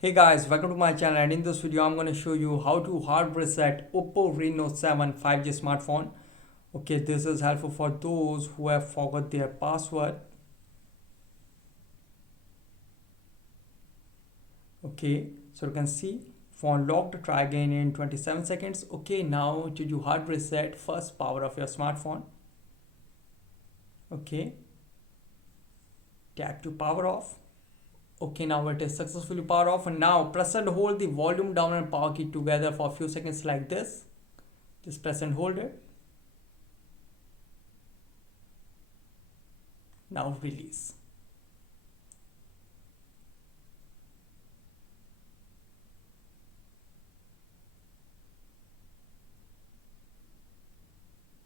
Hey guys, welcome to my channel, and in this video I'm going to show you how to hard reset OPPO Reno 7 5G smartphone. Okay, this is helpful for those who have forgot their password. Okay, so you can see phone locked, try again in 27 seconds. Okay, now to do hard reset, first power off your smartphone. Okay, tap to power off. Okay, now it is successfully powered off, and now press and hold the volume down and power key together for a few seconds like this. Just press and hold it. Now release.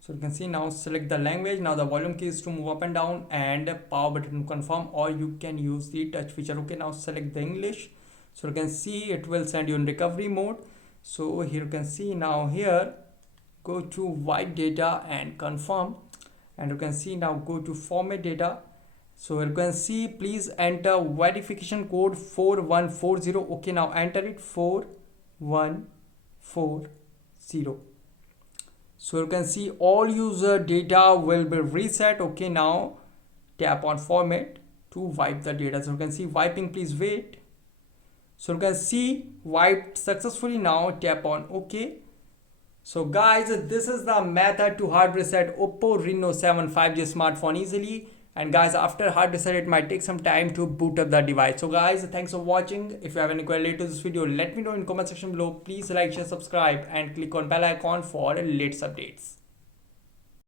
So you can see, now select the language. Now the volume key is to move up and down, and power button to confirm, or you can use the touch feature. Okay, now select the English. So you can see it will send you in recovery mode. So here you can see, now here go to wipe data and confirm, and you can see now go to format data. So you can see, please enter verification code 4140. Okay, now enter it 4140. So you can see all user data will be reset. Okay, now tap on format to wipe the data. So you can see wiping, please wait. So you can see wiped successfully. Now tap on OK. So guys, this is the method to hard reset OPPO Reno 7 5G smartphone easily. And guys, after hard reset, it might take some time to boot up the device. So guys, thanks for watching. If you have any query to this video, let me know in comment section below. Please like, share, subscribe, and click on bell icon for latest updates.